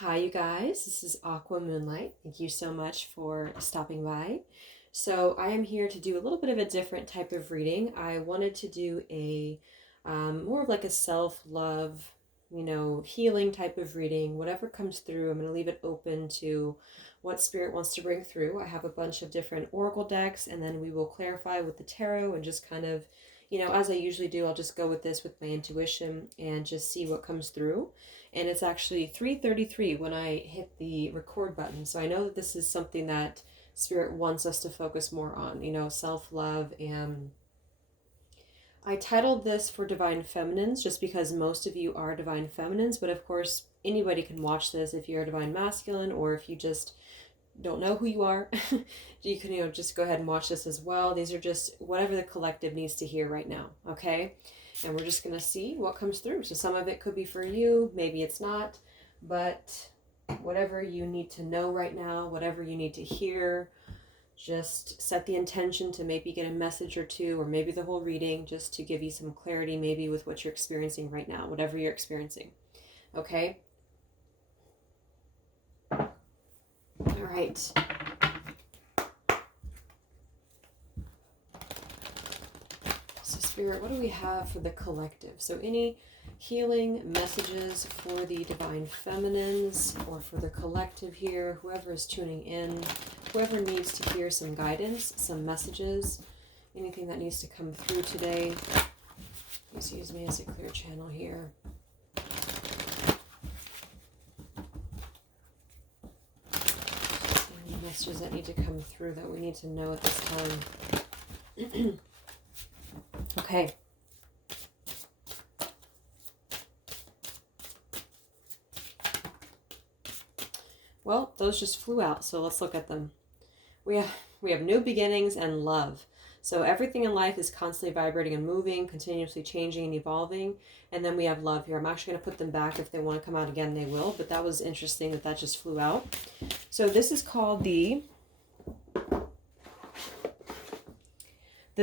Hi, you guys. This is Aqua Moonlight. Thank you so much for stopping by. So, I am here to do a little bit of a different type of reading. I wanted to do a more of like a self love, healing type of reading. Whatever comes through, I'm going to leave it open to what Spirit wants to bring through. I have a bunch of different oracle decks, and then we will clarify with the tarot and just kind of, as I usually do, I'll just go with this with my intuition and just see what comes through. And it's actually 3:33 when I hit the record button. So I know that this is something that Spirit wants us to focus more on, self-love. And I titled this for Divine Feminines just because most of you are Divine Feminines, but of course anybody can watch this if you're a Divine Masculine, or if you just don't know who you are. You can, just go ahead and watch this as well. These are just whatever the collective needs to hear right now, okay? And we're just going to see what comes through. So some of it could be for you, maybe it's not, but whatever you need to know right now, whatever you need to hear, just set the intention to maybe get a message or two, or maybe the whole reading, just to give you some clarity maybe with what you're experiencing right now, whatever you're experiencing, okay? All right. So Spirit, what do we have for the collective? So any healing messages for the Divine Feminines or for the collective here, whoever is tuning in, whoever needs to hear some guidance, some messages, anything that needs to come through today. Please use me as a clear channel here. Any messages that need to come through that we need to know at this time. Okay. Well, those just flew out, so let's look at them. We have new beginnings and love. So everything in life is constantly vibrating and moving, continuously changing and evolving. And then we have love here. I'm actually going to put them back. If they want to come out again, they will. But that was interesting that just flew out. So this is called the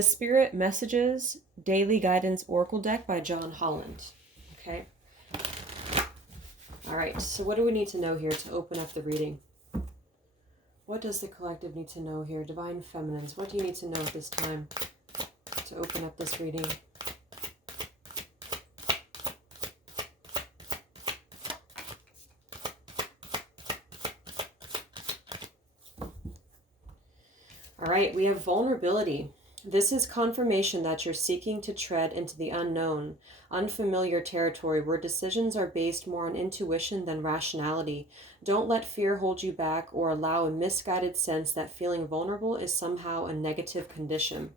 Spirit Messages Daily Guidance Oracle Deck by John Holland. Okay. All right. So what do we need to know here to open up the reading? What does the collective need to know here? Divine Feminines, what do you need to know at this time to open up this reading? All right, we have vulnerability. This is confirmation that you're seeking to tread into the unknown, unfamiliar territory where decisions are based more on intuition than rationality. Don't let fear hold you back or allow a misguided sense that feeling vulnerable is somehow a negative condition.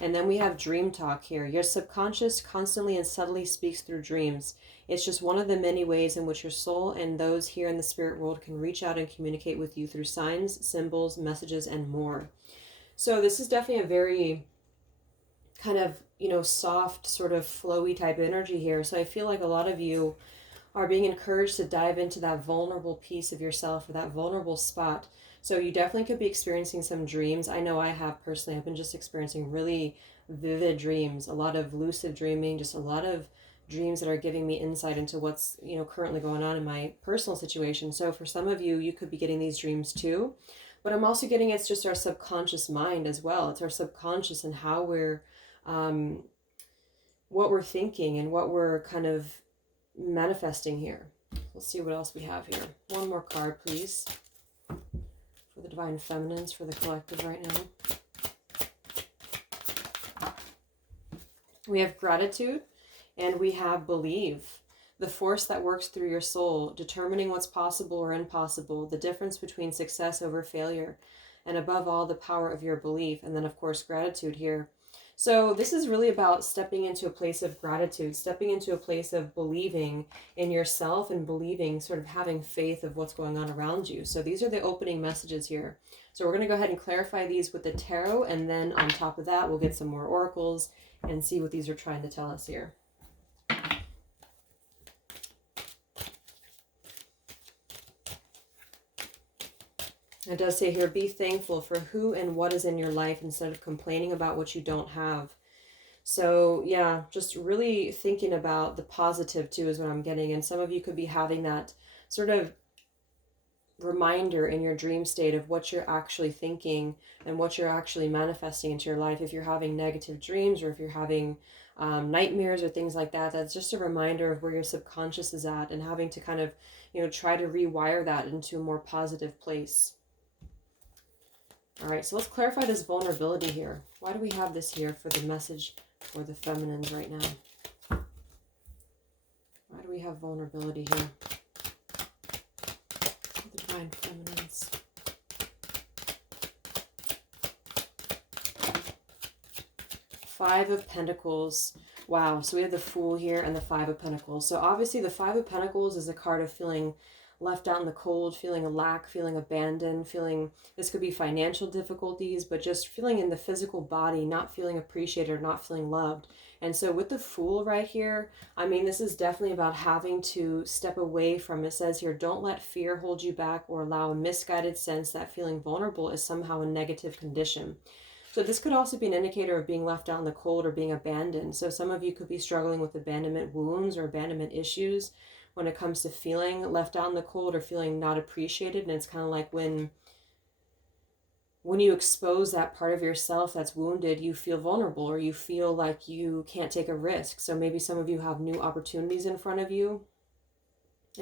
And then we have dream talk here. Your subconscious constantly and subtly speaks through dreams. It's just one of the many ways in which your soul and those here in the spirit world can reach out and communicate with you through signs, symbols, messages, and more. So this is definitely a very kind of, soft, sort of flowy type energy here. So I feel like a lot of you are being encouraged to dive into that vulnerable piece of yourself, or that vulnerable spot. So you definitely could be experiencing some dreams. I know I have personally. I've been just experiencing really vivid dreams, a lot of lucid dreaming, just a lot of dreams that are giving me insight into what's, currently going on in my personal situation. So for some of you, you could be getting these dreams too. But I'm also getting it's just our subconscious mind as well. It's our subconscious and how we're, what we're thinking and what we're kind of manifesting here. Let's see what else we have here. One more card, please, for the Divine Feminines, for the collective right now. We have gratitude and we have believe. The force that works through your soul, determining what's possible or impossible, the difference between success over failure, and above all, the power of your belief. And then, of course, gratitude here. So this is really about stepping into a place of gratitude, stepping into a place of believing in yourself and believing, sort of having faith of what's going on around you. So these are the opening messages here. So we're going to go ahead and clarify these with the tarot, and then on top of that, we'll get some more oracles and see what these are trying to tell us here. It does say here, be thankful for who and what is in your life instead of complaining about what you don't have. So yeah, just really thinking about the positive too is what I'm getting. And some of you could be having that sort of reminder in your dream state of what you're actually thinking and what you're actually manifesting into your life. If you're having negative dreams, or if you're having nightmares or things like that, that's just a reminder of where your subconscious is at, and having to kind of, try to rewire that into a more positive place. All right, so let's clarify this vulnerability here. Why do we have this here for the message for the feminines right now? Why do we have vulnerability here? For the divine feminines. Five of Pentacles. Wow, so we have the Fool here and the Five of Pentacles. So obviously the Five of Pentacles is a card of feeling left out in the cold, feeling a lack, feeling abandoned, feeling, this could be financial difficulties, but just feeling in the physical body, not feeling appreciated or not feeling loved. And so with the Fool right here, I mean, this is definitely about having to step away from, it says here, don't let fear hold you back or allow a misguided sense that feeling vulnerable is somehow a negative condition. So this could also be an indicator of being left out in the cold or being abandoned. So some of you could be struggling with abandonment wounds or abandonment issues when it comes to feeling left out in the cold or feeling not appreciated. And it's kind of like when you expose that part of yourself that's wounded, you feel vulnerable, or you feel like you can't take a risk. So maybe some of you have new opportunities in front of you.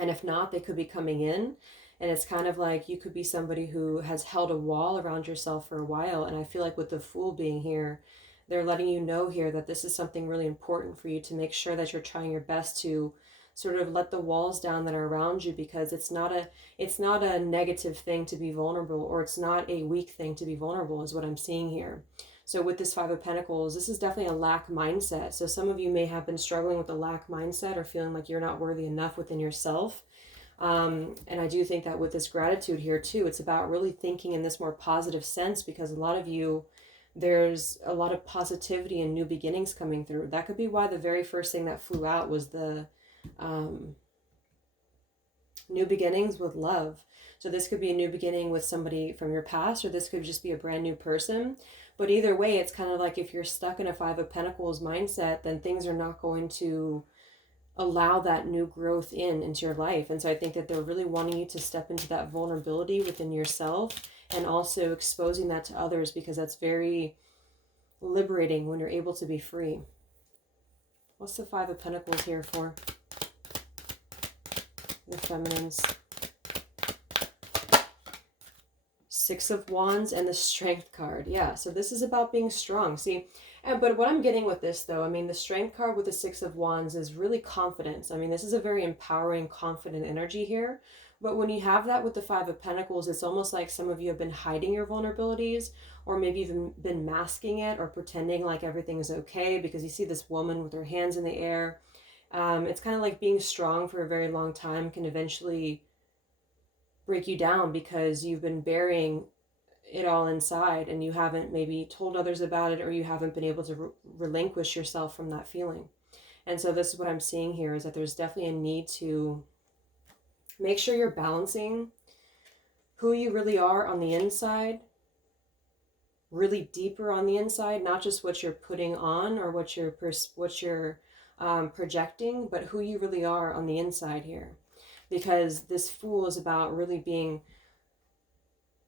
And if not, they could be coming in. And it's kind of like you could be somebody who has held a wall around yourself for a while. And I feel like with the Fool being here, they're letting you know here that this is something really important for you to make sure that you're trying your best to sort of let the walls down that are around you, because it's not a negative thing to be vulnerable, or it's not a weak thing to be vulnerable, is what I'm seeing here. So with this Five of Pentacles, this is definitely a lack mindset. So some of you may have been struggling with a lack mindset, or feeling like you're not worthy enough within yourself. And I do think that with this gratitude here too, it's about really thinking in this more positive sense, because a lot of you, there's a lot of positivity and new beginnings coming through. That could be why the very first thing that flew out was the new beginnings with love. So this could be a new beginning with somebody from your past, or this could just be a brand new person. But either way, it's kind of like if you're stuck in a Five of Pentacles mindset, then things are not going to allow that new growth into your life. And so I think that they're really wanting you to step into that vulnerability within yourself, and also exposing that to others, because that's very liberating when you're able to be free. What's the Five of Pentacles here for the feminines? Six of Wands and the Strength card. Yeah, so this is about being strong. See, but what I'm getting with this though, I mean, the Strength card with the Six of Wands is really confidence. I mean, this is a very empowering, confident energy here. But when you have that with the Five of Pentacles, it's almost like some of you have been hiding your vulnerabilities, or maybe even been masking it or pretending like everything is okay, because you see this woman with her hands in the air. It's kind of like being strong for a very long time can eventually break you down, because you've been burying it all inside, and you haven't maybe told others about it, or you haven't been able to relinquish yourself from that feeling. And so this is what I'm seeing here, is that there's definitely a need to make sure you're balancing who you really are on the inside, really deeper on the inside, not just what you're putting on or what you're projecting, but who you really are on the inside here. Because this Fool is about really being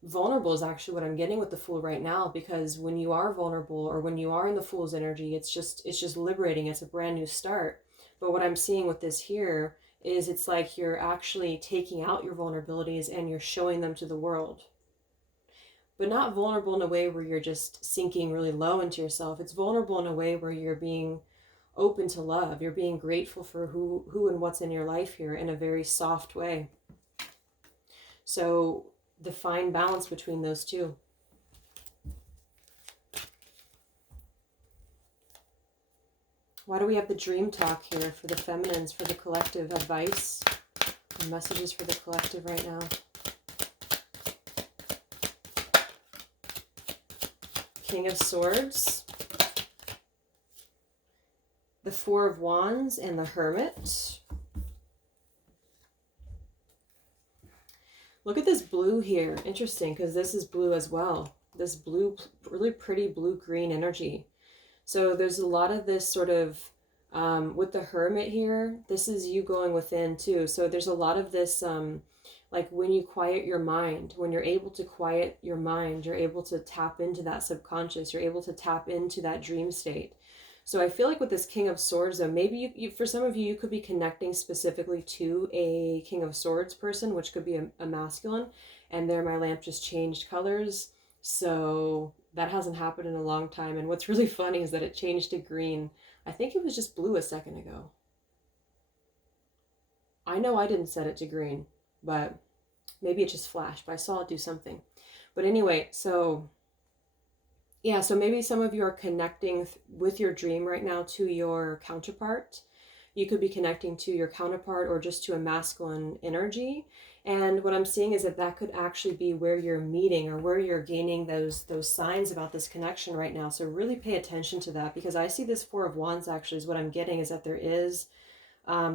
vulnerable, is actually what I'm getting with the Fool right now. Because when you are vulnerable, or when you are in the Fool's energy, it's just liberating. It's a brand new start. But what I'm seeing with this here is it's like you're actually taking out your vulnerabilities and you're showing them to the world. But not vulnerable in a way where you're just sinking really low into yourself. It's vulnerable in a way where you're being open to love. You're being grateful for who and what's in your life here, in a very soft way. So the fine balance between those two. Why do we have the Dream Talk here for the feminines, for the collective? Advice and messages for the collective right now. King of Swords, the Four of Wands, and the Hermit. Look at this blue here. Interesting, because this is blue as well. This blue, really pretty blue-green energy. So there's a lot of this sort of, with the Hermit here, this is you going within too. So there's a lot of this, Like when you quiet your mind, when you're able to quiet your mind, you're able to tap into that subconscious, you're able to tap into that dream state. So I feel like with this King of Swords, though, maybe for some of you, you could be connecting specifically to a King of Swords person, which could be a masculine. And there my lamp just changed colors. So that hasn't happened in a long time. And what's really funny is that it changed to green. I think it was just blue a second ago. I know I didn't set it to green, but maybe it just flashed, but I saw it do something. But anyway, so yeah, so maybe some of you are connecting with your dream right now to your counterpart. You could be connecting to your counterpart or just to a masculine energy. And what I'm seeing is that that could actually be where you're meeting or where you're gaining those signs about this connection right now. So really pay attention to that, because I see this Four of Wands actually is what I'm getting, is that there is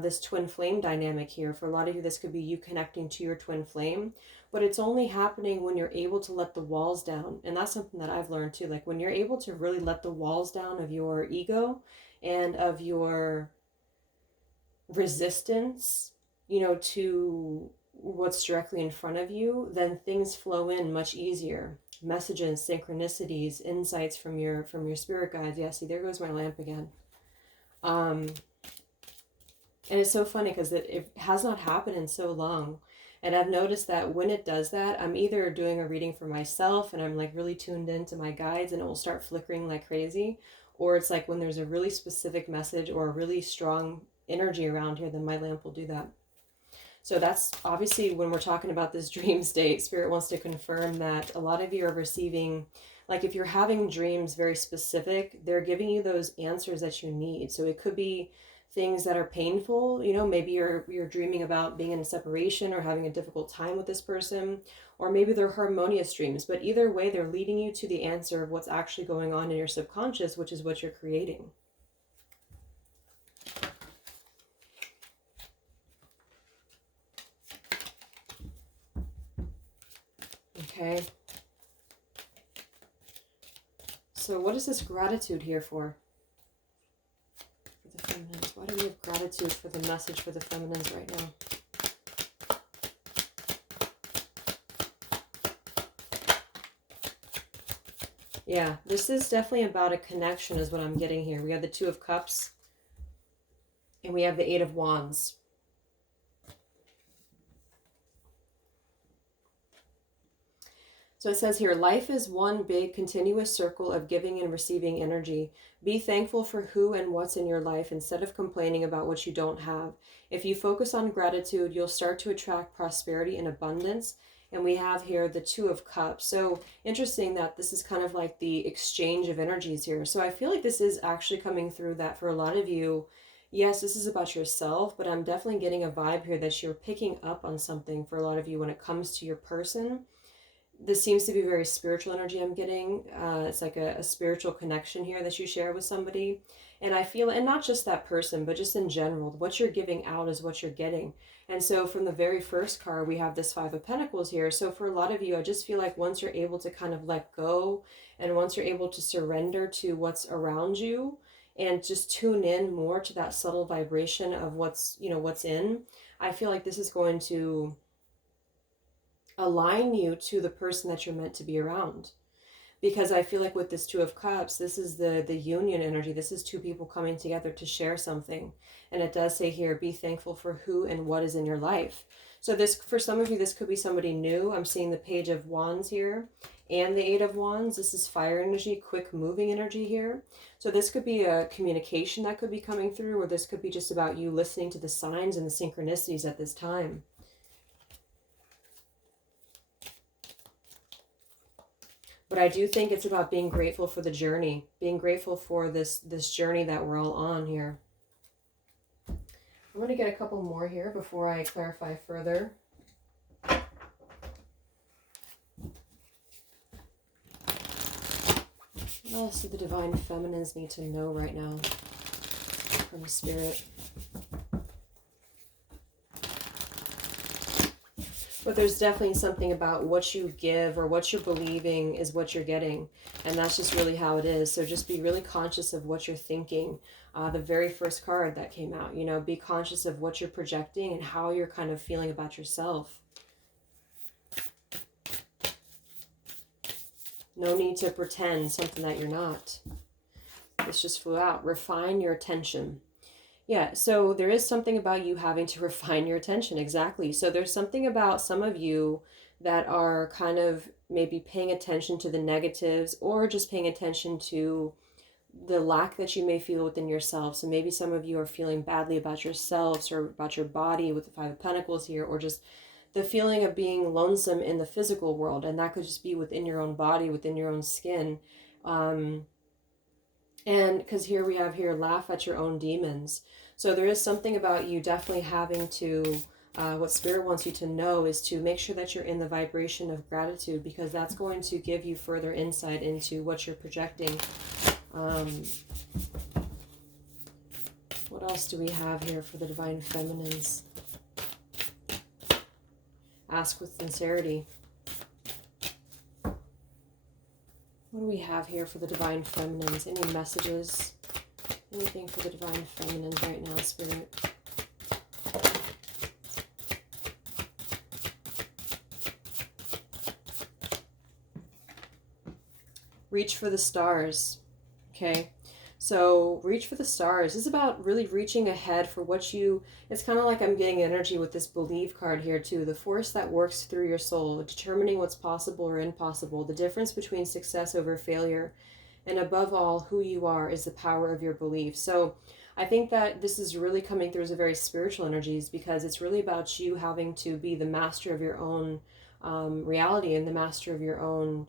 this twin flame dynamic here. For a lot of you, this could be you connecting to your twin flame, but it's only happening when you're able to let the walls down. And that's something that I've learned too. Like when you're able to really let the walls down of your ego and of your resistance, you know, to what's directly in front of you, then things flow in much easier. Messages, synchronicities, insights from your spirit guides. Yeah, see, there goes my lamp again. And it's so funny because it has not happened in so long. And I've noticed that when it does that, I'm either doing a reading for myself and I'm like really tuned into my guides and it will start flickering like crazy. Or it's like when there's a really specific message or a really strong energy around here, then my lamp will do that. So that's obviously when we're talking about this dream state, Spirit wants to confirm that a lot of you are receiving, like if you're having dreams very specific, they're giving you those answers that you need. So it could be things that are painful, you know, maybe you're dreaming about being in a separation or having a difficult time with this person, or maybe they're harmonious dreams, but either way they're leading you to the answer of what's actually going on in your subconscious, which is what you're creating. Okay, so what is this gratitude here for the feminines? Why do we have gratitude for the message for the feminines right now? Yeah, this is definitely about a connection is what I'm getting here. We have the Two of Cups and we have the Eight of Wands. So it says here, life is one big continuous circle of giving and receiving energy. Be thankful for who and what's in your life instead of complaining about what you don't have. If you focus on gratitude, you'll start to attract prosperity and abundance. And we have here the Two of Cups. So interesting that this is kind of like the exchange of energies here. So I feel like this is actually coming through that for a lot of you. Yes, this is about yourself, but I'm definitely getting a vibe here that you're picking up on something for a lot of you when it comes to your person. This seems to be very spiritual energy I'm getting. It's like a spiritual connection here that you share with somebody. And I feel, and not just that person, but just in general, what you're giving out is what you're getting. And so from the very first card, we have this Five of Pentacles here. So for a lot of you, I just feel like once you're able to kind of let go and once you're able to surrender to what's around you and just tune in more to that subtle vibration of what's, you know, what's in, I feel like this is going to align you to the person that you're meant to be around. Because I feel like with this Two of Cups, this is the union energy. This is two people coming together to share something. And it does say here, be thankful for who and what is in your life. So this, for some of you, this could be somebody new. I'm seeing the Page of Wands here and the Eight of Wands. This is fire energy, quick moving energy here. So this could be a communication that could be coming through, or this could be just about you listening to the signs and the synchronicities at this time. But I do think it's about being grateful for the journey, being grateful for this journey that we're all on here. I'm going to get a couple more here before I clarify further. What else do the Divine Feminines need to know right now from Spirit? But there's definitely something about what you give or what you're believing is what you're getting. And that's just really how it is. So just be really conscious of what you're thinking. The very first card that came out, you know, be conscious of what you're projecting and how you're kind of feeling about yourself. No need to pretend something that you're not. This just flew out. Refine your attention. Yeah, so there is something about you having to refine your attention. Exactly. So there's something about some of you that are kind of maybe paying attention to the negatives or just paying attention to the lack that you may feel within yourself. So maybe some of you are feeling badly about yourselves or about your body with the Five of Pentacles here, or just the feeling of being lonesome in the physical world. And that could just be within your own body, within your own skin. And because here we have here, laugh at your own demons. So there is something about you definitely having to, what Spirit wants you to know is to make sure that you're in the vibration of gratitude, because that's going to give you further insight into what you're projecting. What else do we have here for the Divine Feminines? Ask with sincerity. What do we have here for the Divine Feminines? Any messages? Anything for the Divine Feminines right now, Spirit? Reach for the stars. Okay. So reach for the stars. This is about really reaching ahead for what you, it's kind of like I'm getting energy with this believe card here too. The force that works through your soul, determining what's possible or impossible, the difference between success over failure, and above all, who you are is the power of your belief. So I think that this is really coming through as a very spiritual energies, because it's really about you having to be the master of your own reality and the master of your own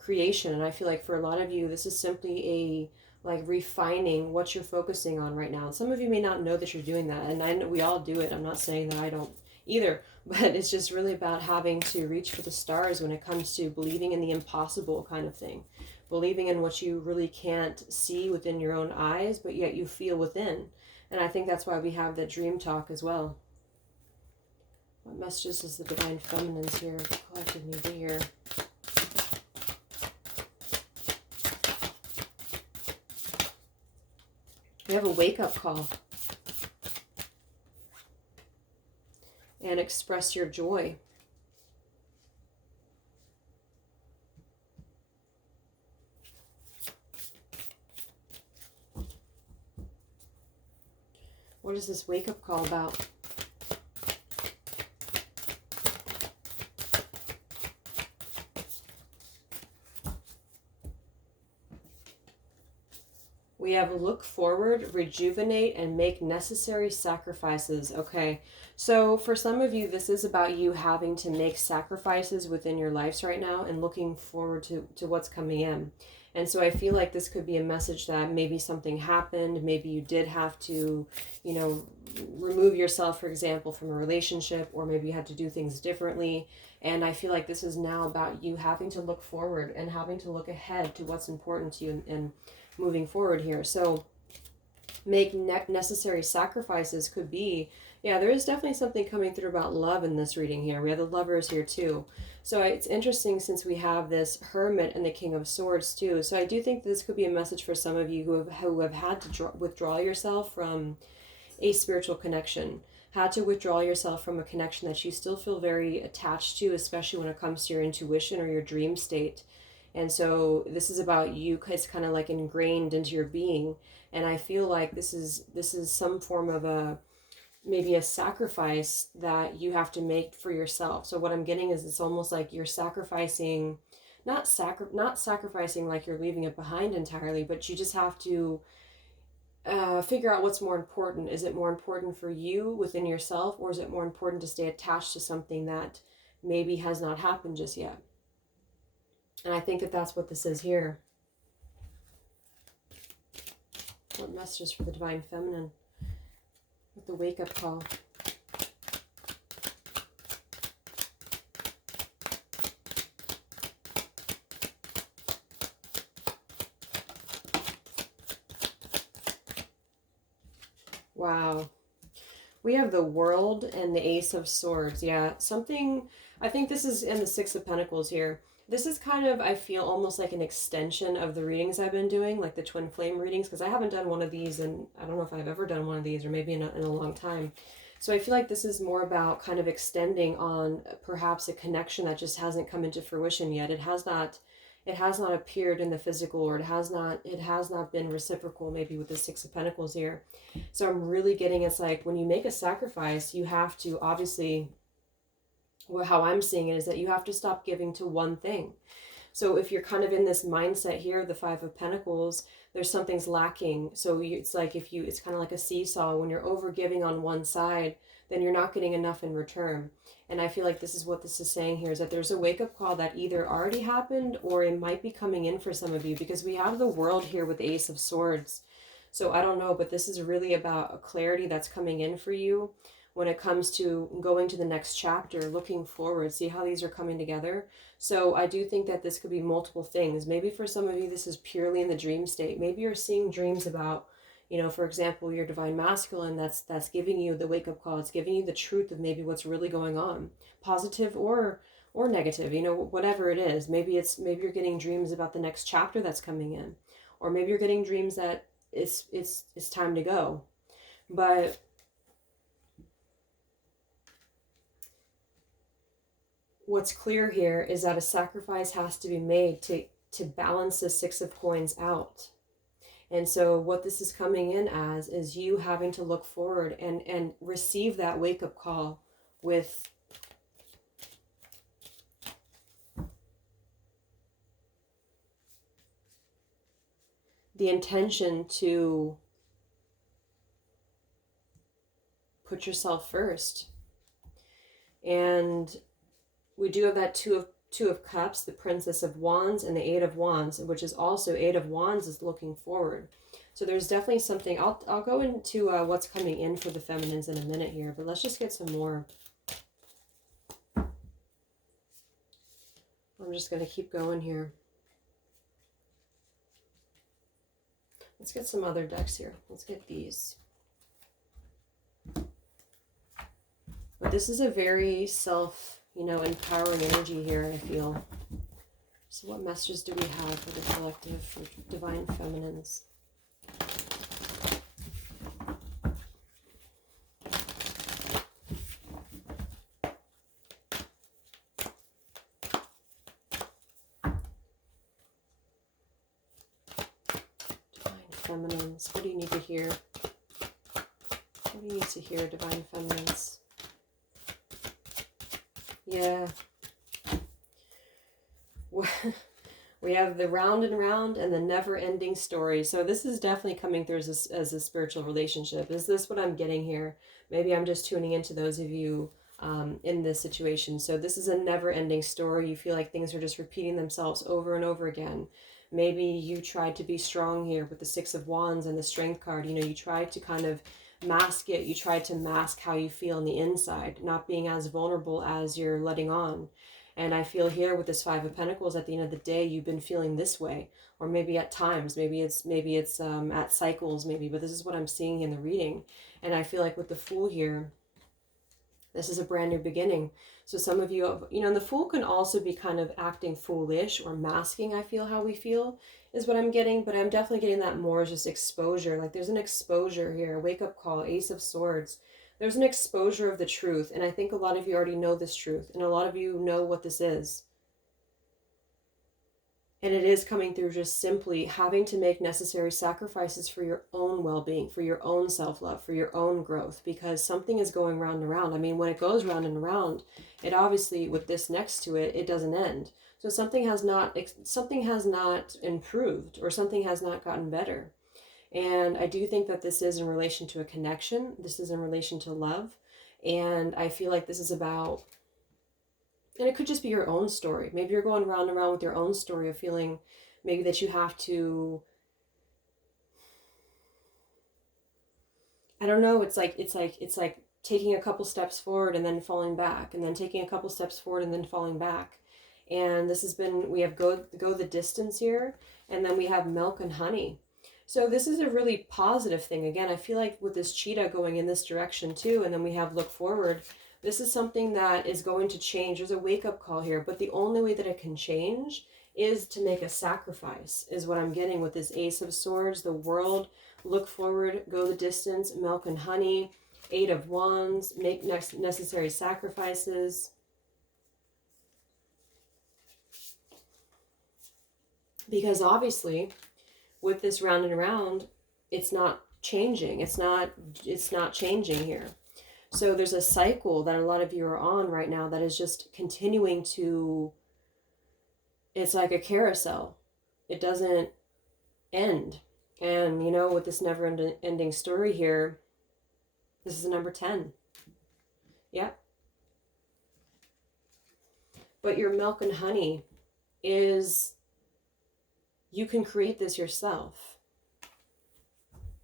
creation. And I feel like for a lot of you, this is simply a like refining what you're focusing on right now. And some of you may not know that you're doing that, and I know we all do it. I'm not saying that I don't either, but it's just really about having to reach for the stars when it comes to believing in the impossible kind of thing, believing in what you really can't see within your own eyes, but yet you feel within. And I think that's why we have that dream talk as well. What messages does the Divine Feminines here collective need to hear? We have a wake-up call. And express your joy. What is this wake-up call about? We have look forward, rejuvenate, and make necessary sacrifices. Okay, so for some of you, this is about you having to make sacrifices within your lives right now and looking forward to what's coming in. And so I feel like this could be a message that maybe something happened, maybe you did have to, you know, remove yourself, for example, from a relationship, or maybe you had to do things differently. And I feel like this is now about you having to look forward and having to look ahead to what's important to you and moving forward here. So make necessary sacrifices could be, yeah, there is definitely something coming through about love in this reading here. We have the Lovers here too. So it's interesting since we have this Hermit and the King of Swords too. So I do think this could be a message for some of you who have had to withdraw yourself from a spiritual connection, had to withdraw yourself from a connection that you still feel very attached to, especially when it comes to your intuition or your dream state. And so this is about you, it's kind of like ingrained into your being. And I feel like this is some form of maybe a sacrifice that you have to make for yourself. So what I'm getting is it's almost like you're sacrificing, not sacrificing like you're leaving it behind entirely, but you just have to figure out what's more important. Is it more important for you within yourself, or is it more important to stay attached to something that maybe has not happened just yet? And I think that that's what this is here. What messages for the Divine Feminine with the wake-up call? Wow. We have the World and the Ace of Swords. Yeah, something, I think this is in the Six of Pentacles here. This is kind of, I feel, almost like an extension of the readings I've been doing, like the Twin Flame readings, because I haven't done one of these, and I don't know if I've ever done one of these, or maybe in a long time. So I feel like this is more about kind of extending on perhaps a connection that just hasn't come into fruition yet. It has not, it has not appeared in the physical, or it has not been reciprocal, maybe with the Six of Pentacles here. So I'm really getting, it's like when you make a sacrifice, you have to obviously, well, how I'm seeing it is that you have to stop giving to one thing. So if you're kind of in this mindset here, the Five of Pentacles, there's something's lacking. So it's like it's kind of like a seesaw. When you're over giving on one side, then you're not getting enough in return. And I feel like this is what this is saying here, is that there's a wake-up call that either already happened or it might be coming in for some of you, because we have the World here with the Ace of Swords. So I don't know, but this is really about a clarity that's coming in for you when it comes to going to the next chapter, looking forward. See how these are coming together? So I do think that this could be multiple things. Maybe for some of you, this is purely in the dream state. Maybe you're seeing dreams about, you know, for example, your divine masculine that's giving you the wake-up call. It's giving you the truth of maybe what's really going on, positive or negative, you know, whatever it is. Maybe you're getting dreams about the next chapter that's coming in, or maybe you're getting dreams that it's time to go. But what's clear here is that a sacrifice has to be made to balance the Six of Coins out. And so what this is coming in as is you having to look forward and receive that wake-up call with the intention to put yourself first. And we do have that Two of Cups, the Princess of Wands, and the Eight of Wands, which is also Eight of Wands is looking forward. So there's definitely something. I'll go into what's coming in for the feminines in a minute here, but let's just get some more. I'm just going to keep going here. Let's get some other decks here. Let's get these. But this is a very empowering energy here, I feel. So what messages do we have for the collective, for divine feminines? Divine feminines, what do you need to hear? What do you need to hear, divine feminines? Yeah. We have the round and round and the never-ending story. So this is definitely coming through as a spiritual relationship. Is this what I'm getting here? Maybe I'm just tuning into those of you in this situation. So this is a never-ending story. You feel like things are just repeating themselves over and over again. Maybe you tried to be strong here with the Six of Wands and the Strength card. You know, you tried to kind of mask it. You tried to mask how you feel on the inside, not being as vulnerable as you're letting on. And I feel here with this Five of Pentacles, at the end of the day, you've been feeling this way, or maybe at times, maybe it's at cycles, maybe, but this is what I'm seeing in the reading. And I feel like with the Fool here, this is a brand new beginning. So some of you, and the Fool can also be kind of acting foolish or masking, I feel, how we feel is what I'm getting, but I'm definitely getting that more as just exposure. Like there's an exposure here, a wake-up call, Ace of Swords. There's an exposure of the truth, and I think a lot of you already know this truth, and a lot of you know what this is. And it is coming through just simply having to make necessary sacrifices for your own well-being, for your own self-love, for your own growth, because something is going round and around. I mean, when it goes round and around, it obviously, with this next to it, it doesn't end. So something has not improved, or something has not gotten better. And I do think that this is in relation to a connection. This is in relation to love. And I feel like this is about, and it could just be your own story. Maybe you're going round and round with your own story of feeling maybe that you have to, I don't know, it's like taking a couple steps forward and then falling back, and then taking a couple steps forward and then falling back. And this has been, we have go the distance here, and then we have milk and honey. So this is a really positive thing. Again, I feel like with this cheetah going in this direction too, and then we have look forward, this is something that is going to change. There's a wake-up call here, but the only way that it can change is to make a sacrifice, is what I'm getting with this Ace of Swords, the World, look forward, go the distance, milk and honey, Eight of Wands, make necessary sacrifices. Because obviously with this round and round, it's not changing. It's not changing here. So there's a cycle that a lot of you are on right now that is just continuing to, it's like a carousel. It doesn't end. And you know, with this never ending story here, this is a number 10. Yeah. But your milk and honey is, you can create this yourself.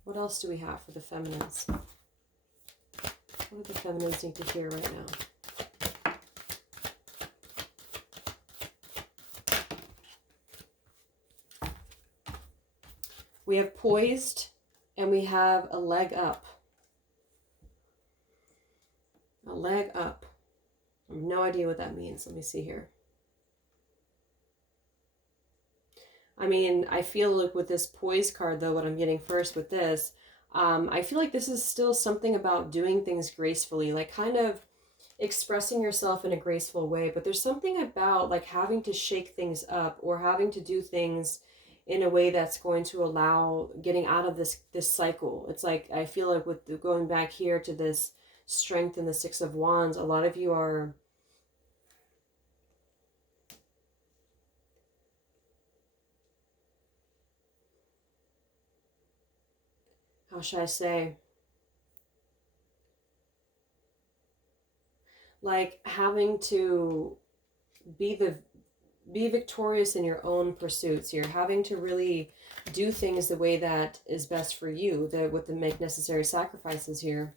What else do we have for the feminines? What do the feminines need to hear right now? We have poised and we have a leg up. A leg up. I have no idea what that means. Let me see here. I mean, I feel like with this poise card, though, what I'm getting first with this, I feel like this is still something about doing things gracefully, like kind of expressing yourself in a graceful way. But there's something about like having to shake things up or having to do things in a way that's going to allow getting out of this cycle. It's like, I feel like with going back here to this strength and the Six of Wands, a lot of you are, how should I say, like having to be victorious in your own pursuits. You're having to really do things the way that is best for you, with the make necessary sacrifices here.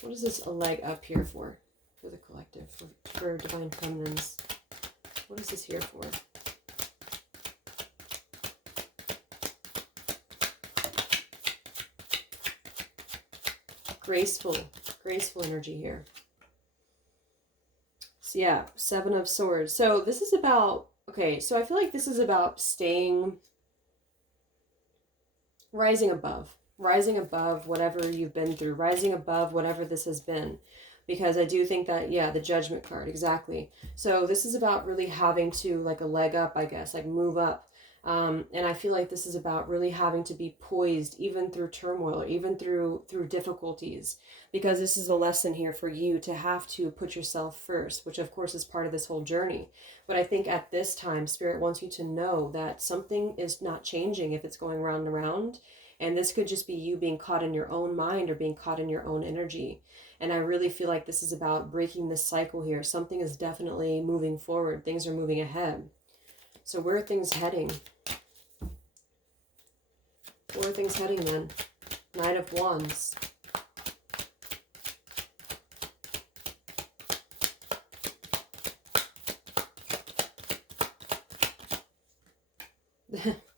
What is this a leg up here for the collective, for divine feminines? What is this here for? Graceful energy here. So yeah, Seven of Swords. So this is about, okay, so I feel like this is about rising above whatever you've been through, rising above whatever this has been. Because I do think that, yeah, the Judgment card, exactly. So this is about really having to, like, a leg up, I guess, like move up. And I feel like this is about really having to be poised, even through turmoil, even through difficulties, because this is a lesson here for you to have to put yourself first, which of course is part of this whole journey. But I think at this time, Spirit wants you to know that something is not changing if it's going round and round. And this could just be you being caught in your own mind or being caught in your own energy. And I really feel like this is about breaking this cycle here. Something is definitely moving forward. Things are moving ahead. So where are things heading? Where are things heading then? Knight of Wands.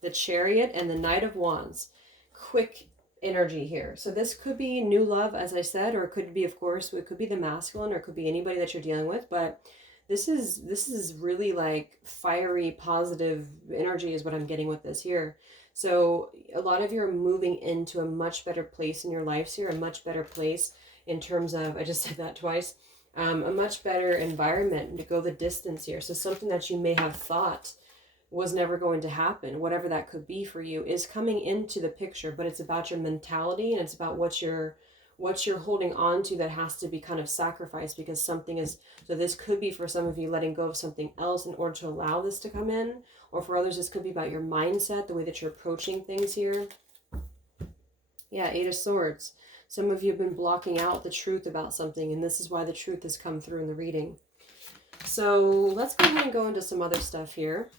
The Chariot and the Knight of Wands. Quick energy here. So this could be new love, as I said, or it could be, of course, it could be the masculine, or it could be anybody that you're dealing with. But this is really like fiery, positive energy is what I'm getting with this here. So a lot of you are moving into a much better place in your lives here, a much better place in terms of, I just said that twice, a much better environment to go the distance here. So something that you may have thought was never going to happen, whatever that could be for you, is coming into the picture. But it's about your mentality, and it's about what you're holding on to that has to be kind of sacrificed, because something is, so this could be for some of you letting go of something else in order to allow this to come in, or for others this could be about your mindset, the way that you're approaching things here. Yeah, Eight of Swords. Some of you have been blocking out the truth about something, and this is why the truth has come through in the reading. So let's go ahead and go into some other stuff here.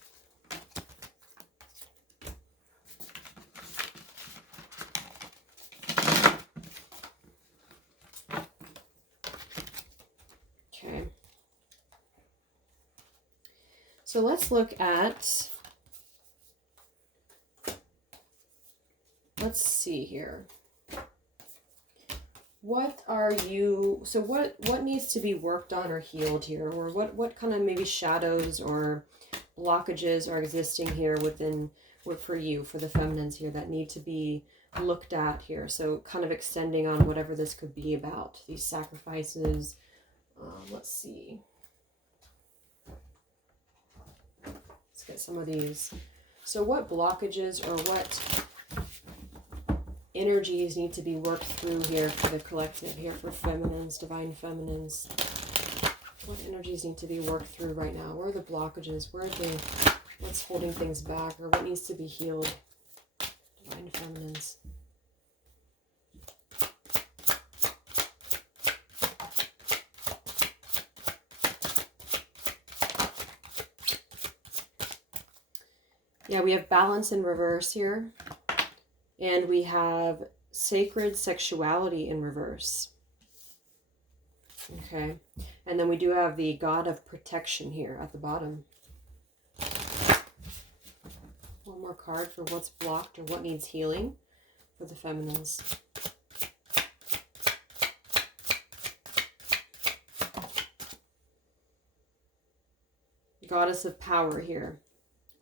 Okay. So let's look at, let's see here. What are you, so what needs to be worked on or healed here? Or what kind of maybe shadows or blockages are existing here within, for you, for the feminines here, that need to be looked at here? So kind of extending on whatever this could be about, these sacrifices. Let's see. Let's get some of these. So what blockages or what energies need to be worked through here for the collective, here for feminines, divine feminines? What energies need to be worked through right now? Where are the blockages? What's holding things back, or what needs to be healed? Divine feminines. Yeah, we have balance in reverse here. And we have sacred sexuality in reverse. Okay. And then we do have the god of protection here at the bottom. One more card for what's blocked or what needs healing for the feminines. Goddess of power here,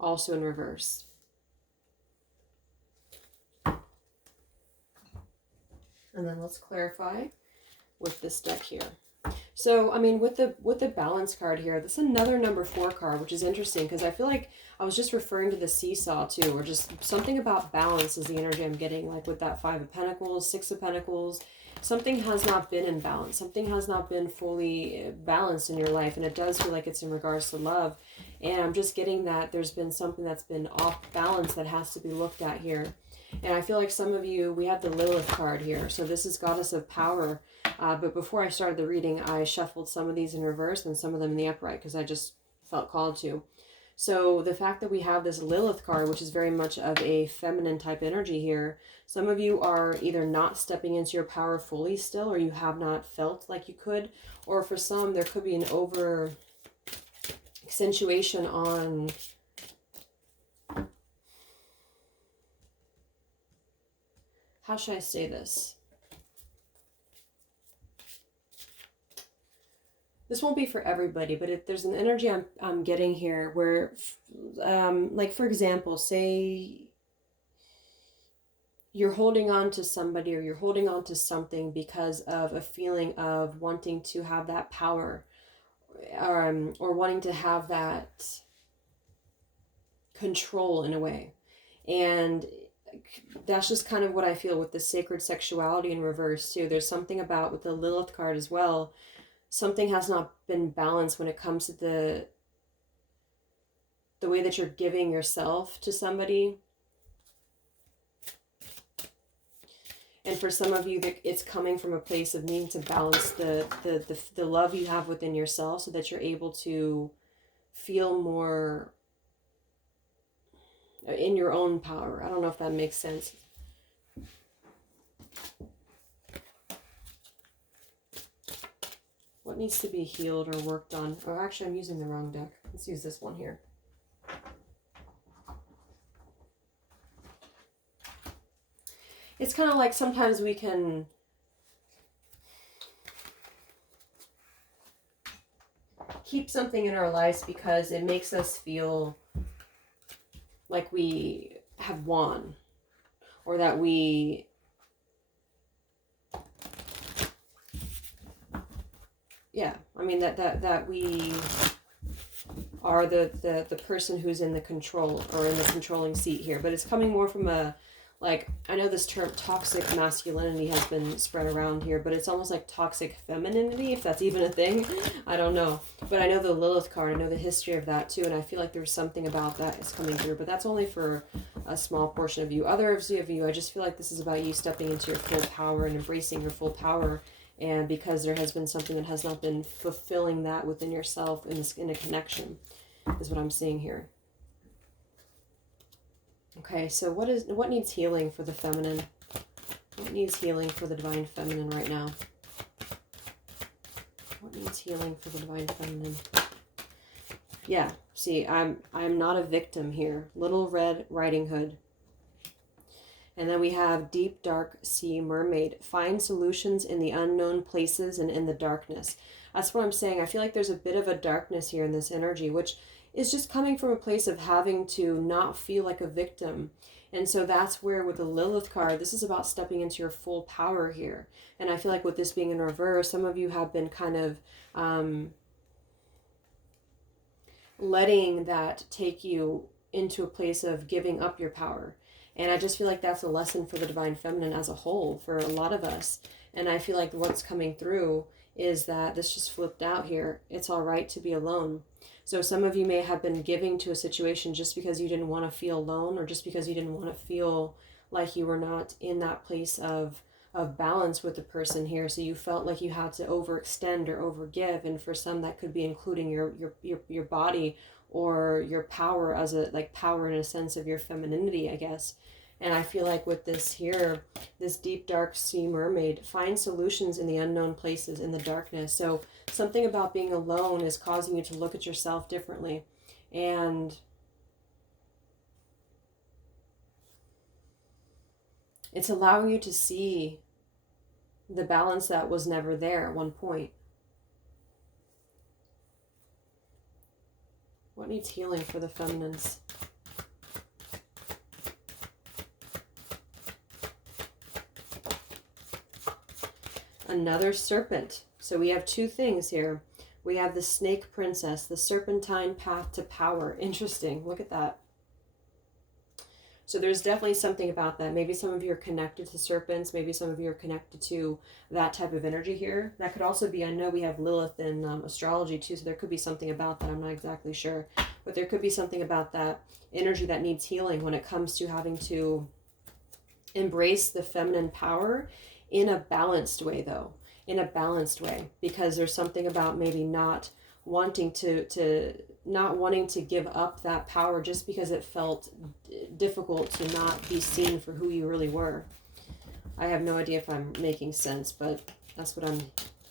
also in reverse. And then let's clarify with this deck here. So, I mean, with the balance card here, this is another number 4 card, which is interesting because I feel like I was just referring to the seesaw too, or just something about balance is the energy I'm getting, like with that 5 of Pentacles, 6 of Pentacles. Something has not been in balance. Something has not been fully balanced in your life, and it does feel like it's in regards to love. And I'm just getting that there's been something that's been off balance that has to be looked at here. And I feel like some of you, we have the Lilith card here. So this is Goddess of Power. But before I started the reading, I shuffled some of these in reverse and some of them in the upright because I just felt called to. So the fact that we have this Lilith card, which is very much of a feminine type energy here, some of you are either not stepping into your power fully still, or you have not felt like you could, or for some, there could be an over accentuation on how should I say this? This won't be for everybody, but if there's an energy I'm getting here where, like for example, say you're holding on to somebody or you're holding on to something because of a feeling of wanting to have that power, or wanting to have that control in a way. And that's just kind of what I feel with the sacred sexuality in reverse too. There's something about with the Lilith card as well. Something has not been balanced when it comes to the way that you're giving yourself to somebody. And for some of you, it's coming from a place of needing to balance the love you have within yourself so that you're able to feel more in your own power. I don't know if that makes sense. What needs to be healed or worked on? Oh, actually, I'm using the wrong deck. Let's use this one here. It's kind of like sometimes we can keep something in our lives because it makes us feel like we have won, or that we I mean that we are the person who's in the control or in the controlling seat here. But it's coming more from a, like, I know this term toxic masculinity has been spread around here, but it's almost like toxic femininity, if that's even a thing. I don't know. But I know the Lilith card, I know the history of that too, and I feel like there's something about that is coming through, but that's only for a small portion of you. Others of you, I just feel like this is about you stepping into your full power and embracing your full power. And because there has been something that has not been fulfilling that within yourself in a connection, is what I'm seeing here. Okay, so what needs healing for the feminine? What needs healing for the divine feminine right now? What needs healing for the divine feminine? Yeah, see, I'm not a victim here. Little Red Riding Hood. And then we have Deep Dark Sea Mermaid. Find solutions in the unknown places and in the darkness. That's what I'm saying. I feel like there's a bit of a darkness here in this energy, which is just coming from a place of having to not feel like a victim. And so that's where with the Lilith card, this is about stepping into your full power here. And I feel like with this being in reverse, some of you have been kind of letting that take you into a place of giving up your power. And I just feel like that's a lesson for the divine feminine as a whole for a lot of us. And I feel like what's coming through is that this just flipped out here. It's all right to be alone. So some of you may have been giving to a situation just because you didn't want to feel alone, or just because you didn't want to feel like you were not in that place of balance with the person here. So you felt like you had to overextend or overgive. And for some, that could be including your body or your power, as a like power in a sense of your femininity, I guess. And I feel like with this here, this deep dark sea mermaid, find solutions in the unknown places, in the darkness. So something about being alone is causing you to look at yourself differently. And it's allowing you to see the balance that was never there at one point. What needs healing for the feminines? Another serpent. So we have two things here. We have the snake princess, the serpentine path to power. Interesting. Look at that. So there's definitely something about that. Maybe some of you are connected to serpents. Maybe some of you are connected to that type of energy here. That could also be, I know we have Lilith in astrology too, so there could be something about that. I'm not exactly sure. But there could be something about that energy that needs healing when it comes to having to embrace the feminine power in a balanced way, though. In a balanced way. Because there's something about maybe not wanting to give up that power just because it felt difficult to not be seen for who you really were. I have no idea if I'm making sense, but that's what I'm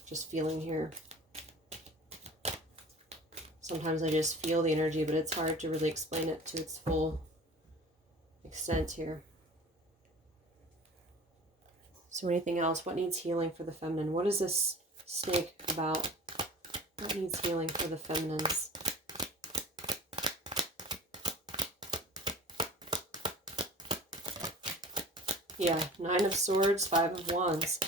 just feeling here. Sometimes I just feel the energy, but it's hard to really explain it to its full extent here. So anything else? What needs healing for the feminine? What is this snake about? What needs healing for the feminines? Yeah, 9 of Swords, 5 of Wands.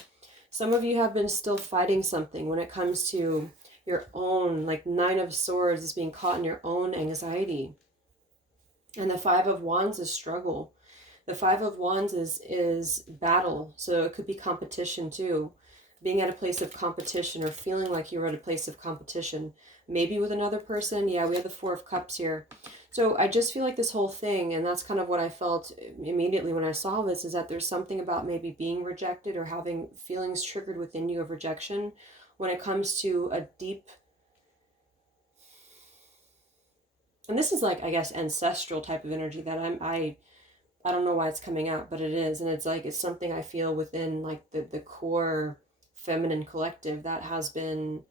Some of you have been still fighting something when it comes to your own, like 9 of Swords is being caught in your own anxiety. And the 5 of Wands is struggle. The 5 of Wands is battle. So it could be competition too. Being at a place of competition, or feeling like you're at a place of competition. Maybe with another person. Yeah, we have the 4 of Cups here. So I just feel like this whole thing, and that's kind of what I felt immediately when I saw this, is that there's something about maybe being rejected or having feelings triggered within you of rejection when it comes to a deep, and this is like, I guess, ancestral type of energy that I don't know why it's coming out, but it is. And it's like, it's something I feel within like the core feminine collective that has been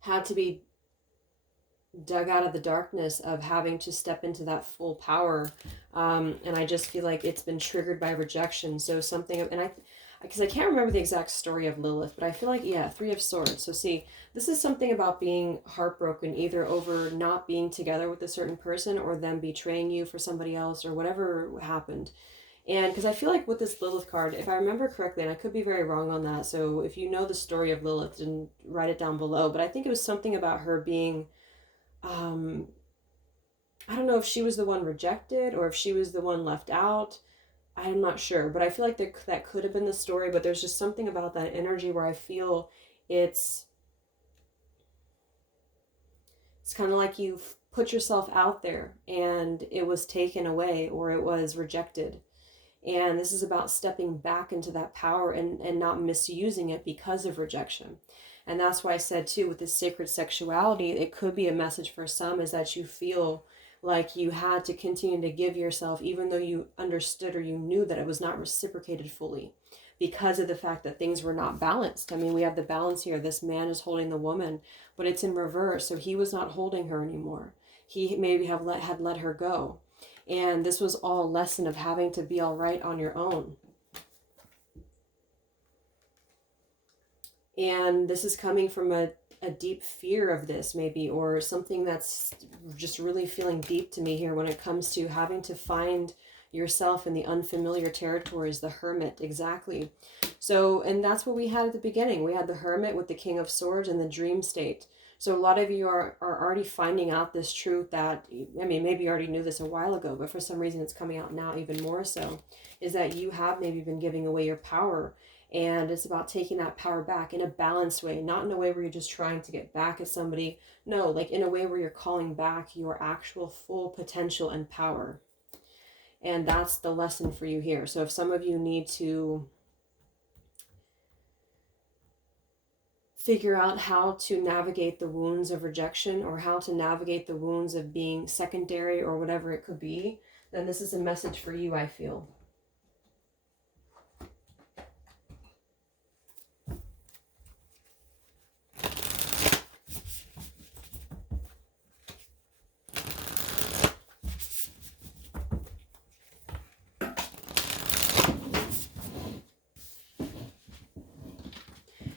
had to be dug out of the darkness of having to step into that full power. And I just feel like it's been triggered by rejection. So something, and because I can't remember the exact story of Lilith, but I feel like, yeah, 3 of Swords. So see, this is something about being heartbroken, either over not being together with a certain person or them betraying you for somebody else or whatever happened. And because I feel like with this Lilith card, if I remember correctly, and I could be very wrong on that, so if you know the story of Lilith, then write it down below. But I think it was something about her being, I don't know if she was the one rejected or if she was the one left out. I'm not sure, but I feel like that could have been the story, but there's just something about that energy where I feel it's kind of like you put yourself out there and it was taken away or it was rejected. And this is about stepping back into that power and not misusing it because of rejection. And that's why I said too, with this sacred sexuality, it could be a message for some is that you feel like you had to continue to give yourself, even though you understood or you knew that it was not reciprocated fully because of the fact that things were not balanced. I mean, we have the balance here. This man is holding the woman, but it's in reverse. So he was not holding her anymore. He maybe had let her go. And this was all a lesson of having to be all right on your own. And this is coming from a deep fear of this maybe, or something that's just really feeling deep to me here when it comes to having to find yourself in the unfamiliar territories, the hermit, exactly. So, and that's what we had at the beginning. We had the Hermit with the King of Swords and the dream state. So a lot of you are already finding out this truth that, I mean, maybe you already knew this a while ago, but for some reason it's coming out now even more so, is that you have maybe been giving away your power. And it's about taking that power back in a balanced way, not in a way where you're just trying to get back at somebody. No, like in a way where you're calling back your actual full potential and power. And that's the lesson for you here. So if some of you need to figure out how to navigate the wounds of rejection, or how to navigate the wounds of being secondary, or whatever it could be, then this is a message for you, I feel.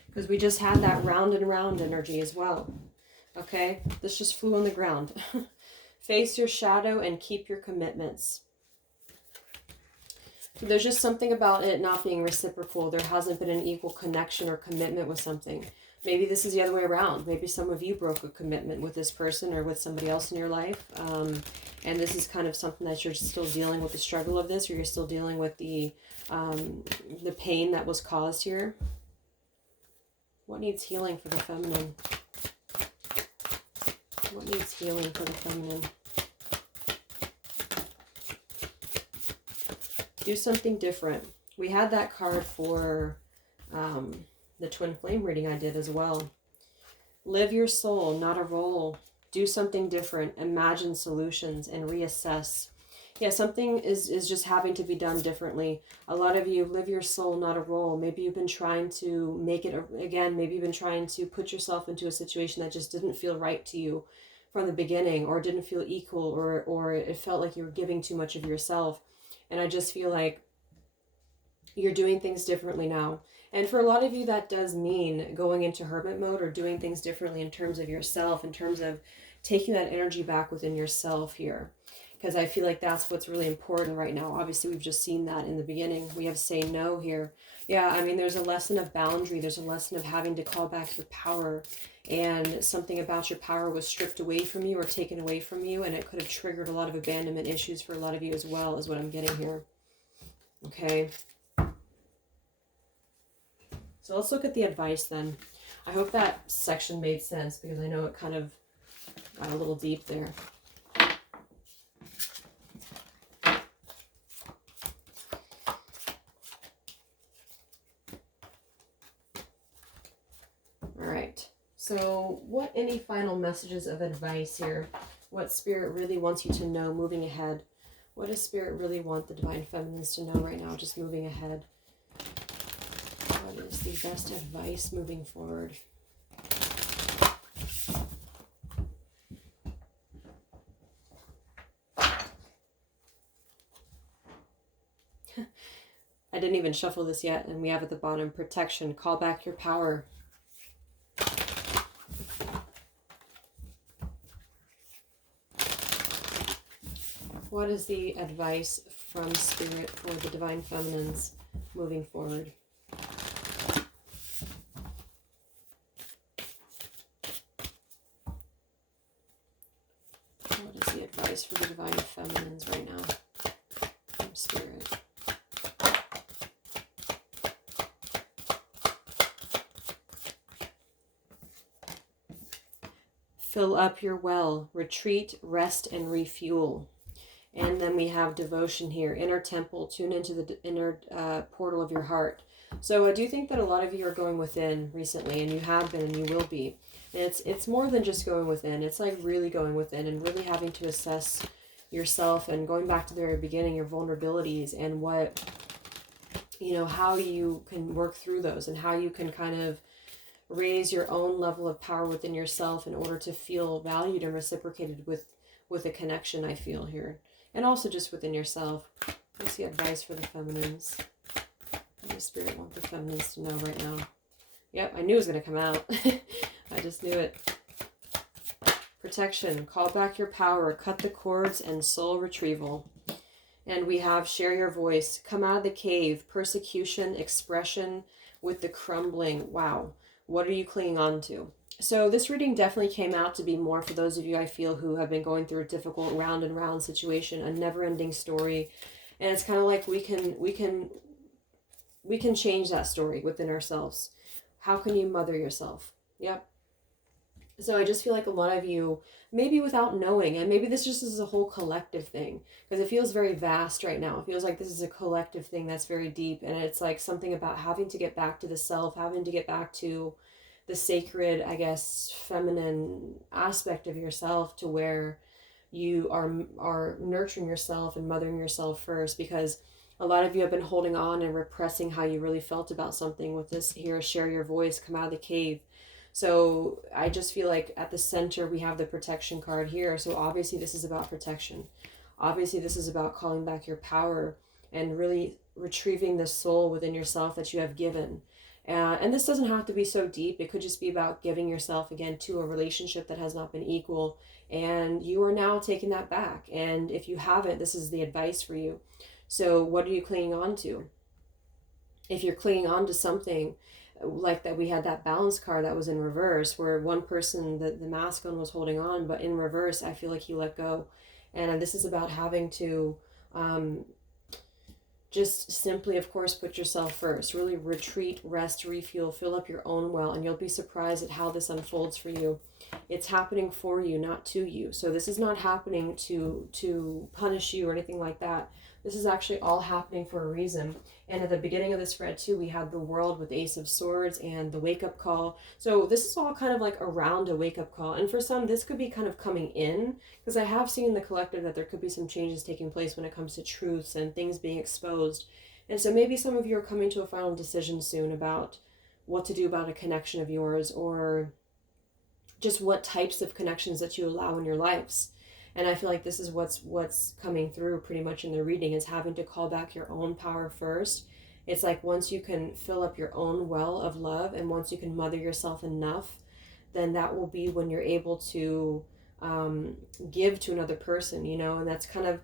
Because we just had that round and round energy as well. Okay, this just flew on the ground. Face your shadow and keep your commitments. There's just something about it not being reciprocal. There hasn't been an equal connection or commitment with something. Maybe this is the other way around. Maybe some of you broke a commitment with this person or with somebody else in your life. And this is kind of something that you're still dealing with the struggle of this, or you're still dealing with the pain that was caused here. What needs healing for the feminine? What needs healing for the feminine? Do something different. We had that card for the twin flame reading I did as well. Live your soul, not a role. Do something different. Imagine solutions and reassess. Yeah, something is just having to be done differently. A lot of you live your soul, not a role. Maybe you've been trying to make it, again, maybe you've been trying to put yourself into a situation that just didn't feel right to you from the beginning, or didn't feel equal, or it felt like you were giving too much of yourself. And I just feel like you're doing things differently now. And for a lot of you, that does mean going into hermit mode, or doing things differently in terms of yourself, in terms of taking that energy back within yourself here. Because I feel like that's what's really important right now. Obviously, we've just seen that in the beginning. We have say no here. Yeah, I mean, there's a lesson of boundary. There's a lesson of having to call back your power. And something about your power was stripped away from you or taken away from you. And it could have triggered a lot of abandonment issues for a lot of you as well, is what I'm getting here. Okay. So let's look at the advice then. I hope that section made sense, because I know it kind of got a little deep there. So any final messages of advice here? What Spirit really wants you to know moving ahead? What does Spirit really want the Divine Feminines to know right now, just moving ahead? What is the best advice moving forward? I didn't even shuffle this yet, and we have at the bottom, protection. Call back your power. What is the advice from Spirit for the Divine Feminines moving forward? What is the advice for the Divine Feminines right now from Spirit? Fill up your well, retreat, rest, and refuel. And then we have devotion here, inner temple, tune into the inner portal of your heart. So I do think that a lot of you are going within recently, and you have been and you will be. And it's more than just going within. It's like really going within and really having to assess yourself, and going back to the very beginning, your vulnerabilities, and what, how you can work through those, and how you can kind of raise your own level of power within yourself in order to feel valued and reciprocated with a connection, I feel here. And also just within yourself. What's the advice for the feminines? What does Spirit want the feminines to know right now? Yep, I knew it was going to come out. I just knew it. Protection. Call back your power. Cut the cords and soul retrieval. And we have share your voice, come out of the cave, persecution, expression with the crumbling. Wow. What are you clinging on to? So this reading definitely came out to be more for those of you, I feel, who have been going through a difficult round and round situation, a never-ending story. And it's kind of like we can change that story within ourselves. How can you mother yourself? Yep. So I just feel like a lot of you, maybe without knowing, and maybe this just is a whole collective thing, because it feels very vast right now. It feels like this is a collective thing that's very deep, and it's like something about having to get back to the self, having to get back to the sacred, I guess, feminine aspect of yourself, to where you are nurturing yourself and mothering yourself first, because a lot of you have been holding on and repressing how you really felt about something. With this here, share your voice, come out of the cave. So I just feel like at the center we have the protection card here. So obviously this is about protection. Obviously this is about calling back your power and really retrieving the soul within yourself that you have given. And this doesn't have to be so deep. It could just be about giving yourself again to a relationship that has not been equal. And you are now taking that back. And if you haven't, this is the advice for you. So what are you clinging on to? If you're clinging on to something like that, we had that balance card that was in reverse, where one person, the masculine, was holding on, but in reverse, I feel like he let go. And this is about having to just simply, of course, put yourself first. Really retreat, rest, refuel, fill up your own well, and you'll be surprised at how this unfolds for you. It's happening for you, not to you. So this is not happening to punish you or anything like that. This is actually all happening for a reason. And at the beginning of the spread too, we had the world with Ace of Swords and the wake-up call. So this is all kind of like around a wake-up call. And for some, this could be kind of coming in, because I have seen in the collective that there could be some changes taking place when it comes to truths and things being exposed. And so maybe some of you are coming to a final decision soon about what to do about a connection of yours, or just what types of connections that you allow in your lives. And I feel like this is what's coming through pretty much in the reading, is having to call back your own power first. It's like once you can fill up your own well of love, and once you can mother yourself enough, then that will be when you're able to give to another person, you know. And that's kind of,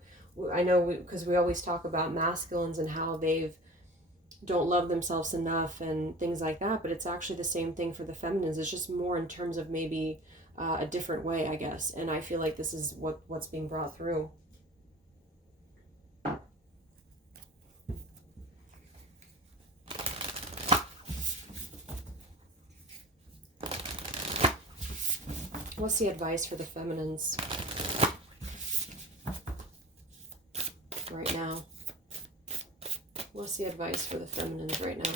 I know, because we always talk about masculines and how they've don't love themselves enough and things like that, but it's actually the same thing for the feminines. It's just more in terms of maybe a different way, I guess. And I feel like this is what's being brought through. What's the advice for the feminines right now? What's the advice for the feminines right now?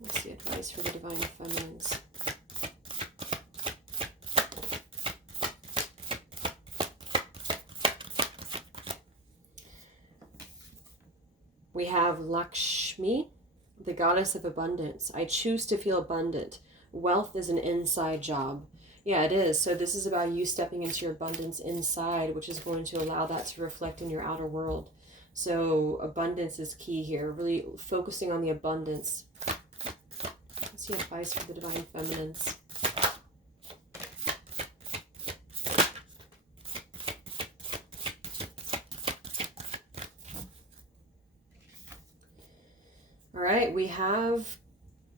What's the advice for the divine feminines? We have Lakshmi, the goddess of abundance. I choose to feel abundant. Wealth is an inside job. Yeah, it is. So this is about you stepping into your abundance inside, which is going to allow that to reflect in your outer world. So abundance is key here. Really focusing on the abundance. Let's see advice for the divine feminines. All right, we have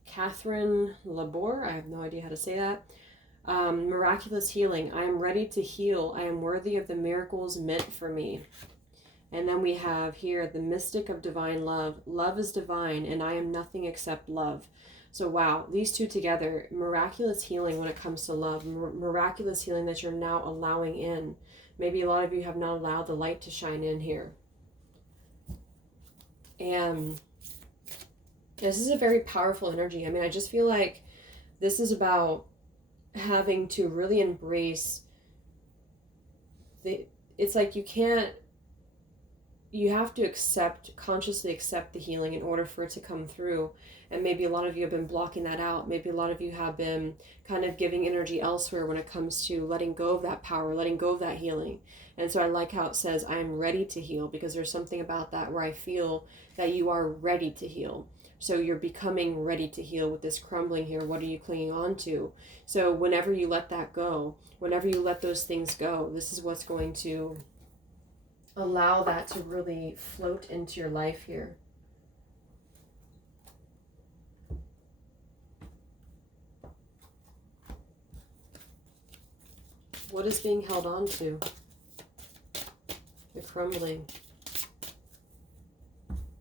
Catherine Labor. I have no idea how to say that. Miraculous healing. I am ready to heal. I am worthy of the miracles meant for me. And then we have here the mystic of divine love. Love is divine, and I am nothing except love. So wow, these two together, miraculous healing when it comes to love, miraculous healing that you're now allowing in. Maybe a lot of you have not allowed the light to shine in here. And this is a very powerful energy. I mean, I just feel like this is about having to really embrace it's like you can't you have to consciously accept the healing in order for it to come through. And maybe a lot of you have been blocking that out. Maybe a lot of you have been kind of giving energy elsewhere when it comes to letting go of that power, letting go of that healing. And so I like how it says, I am ready to heal, because there's something about that where I feel that you are ready to heal. So you're becoming ready to heal with this crumbling here. What are you clinging on to? So whenever you let that go, whenever you let those things go, this is what's going to allow that to really float into your life here. What is being held on to? The crumbling.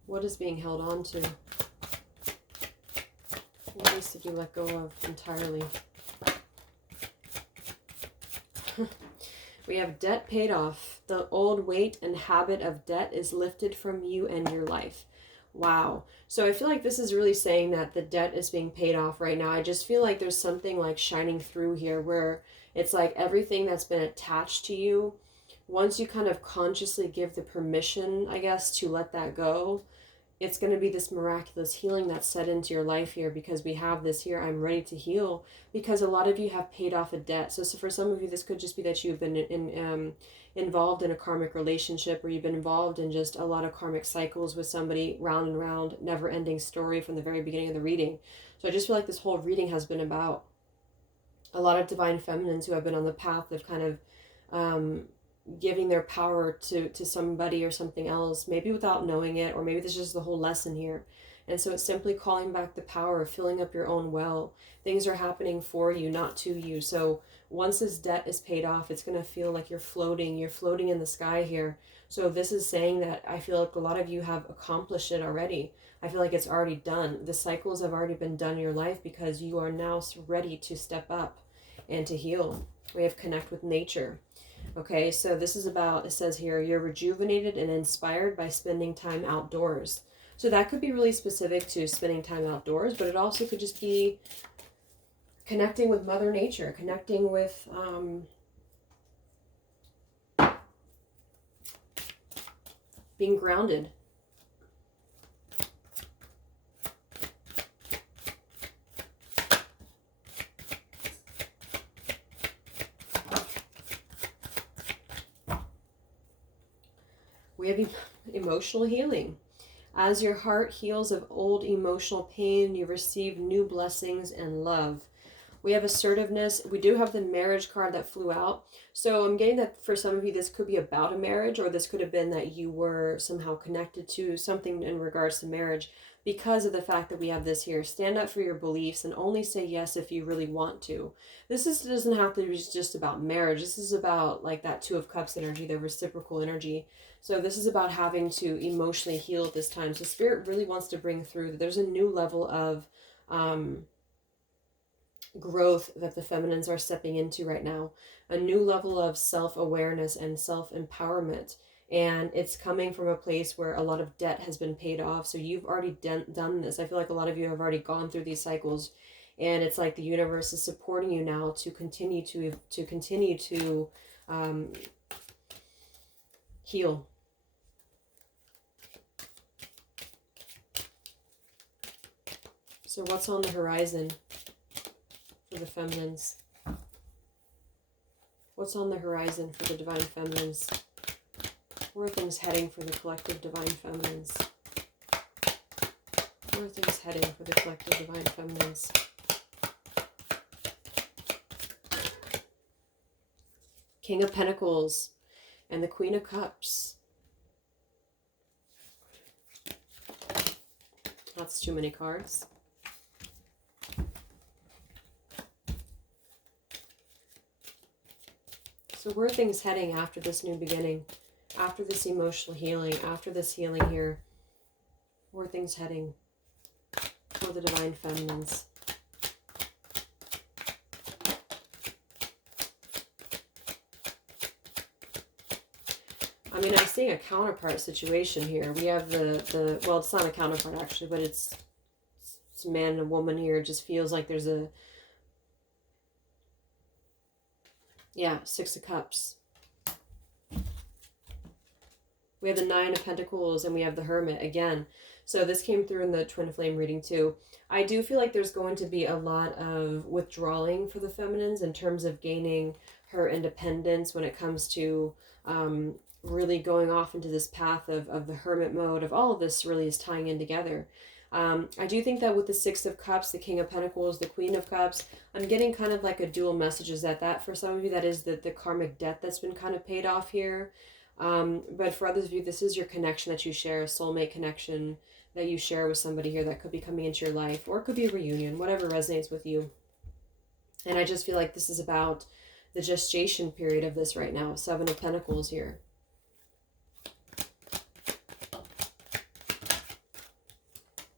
What is being held on to? What else did you let go of entirely? We have debt paid off. The old weight and habit of debt is lifted from you and your life. Wow. So I feel like this is really saying that the debt is being paid off right now. I just feel like there's something like shining through here where it's like everything that's been attached to you, once you kind of consciously give the permission, I guess, to let that go, it's going to be this miraculous healing that's set into your life here, because we have this here, I'm ready to heal, because a lot of you have paid off a debt. So for some of you, this could just be that you've been involved in a karmic relationship, or you've been involved in just a lot of karmic cycles with somebody, round and round, never ending story from the very beginning of the reading. So I just feel like this whole reading has been about a lot of divine feminines who have been on the path of kind of giving their power to somebody or something else, maybe without knowing it, or maybe this is just the whole lesson here. And so it's simply calling back the power of filling up your own well. Things are happening for you, not to you. So once this debt is paid off, it's going to feel like you're floating in the sky here. So this is saying that I feel like a lot of you have accomplished it already. I feel like it's already done. The cycles have already been done in your life, because you are now ready to step up and to heal. We have connect with nature. Okay, so this is about, it says here, you're rejuvenated and inspired by spending time outdoors. So that could be really specific to spending time outdoors, but it also could just be connecting with Mother Nature, connecting with being grounded. We have emotional healing. As your heart heals of old emotional pain, you receive new blessings and love. We have assertiveness. We do have the marriage card that flew out. So I'm getting that for some of you, this could be about a marriage, or this could have been that you were somehow connected to something in regards to marriage, because of the fact that we have this here. Stand up for your beliefs and only say yes if you really want to. Doesn't have to be just about marriage. This is about like that Two of Cups energy, the reciprocal energy. So this is about having to emotionally heal at this time. So Spirit really wants to bring through that there's a new level of growth that the feminines are stepping into right now, a new level of self-awareness and self-empowerment, and it's coming from a place where a lot of debt has been paid off. So you've already done this. I feel like a lot of you have already gone through these cycles, and it's like the universe is supporting you now to continue to heal. So what's on the horizon for the feminines? What's on the horizon for the divine feminines? Where are things heading for the collective divine feminines? Where are things heading for the collective divine feminines? King of Pentacles and the Queen of Cups. That's too many cards. So where are things heading after this new beginning? After this emotional healing, after this healing here? Where are things heading for the divine feminines? I mean, I see a counterpart situation here. We have well, it's not a counterpart actually, but it's a man and a woman here. It just feels like there's a, yeah, Six of Cups. We have the Nine of Pentacles and we have the Hermit again. So this came through in the Twin Flame reading too. I do feel like there's going to be a lot of withdrawing for the feminines in terms of gaining her independence when it comes to really going off into this path of the hermit mode, of all of this really is tying in together. I do think that with the Six of Cups, the King of Pentacles, the Queen of Cups, I'm getting kind of like a dual message, is that for some of you, that is the karmic debt that's been kind of paid off here. But for others of you, this is your connection that you share, a soulmate connection that you share with somebody here that could be coming into your life, or it could be a reunion, whatever resonates with you. And I just feel like this is about the gestation period of this right now. Seven of Pentacles here.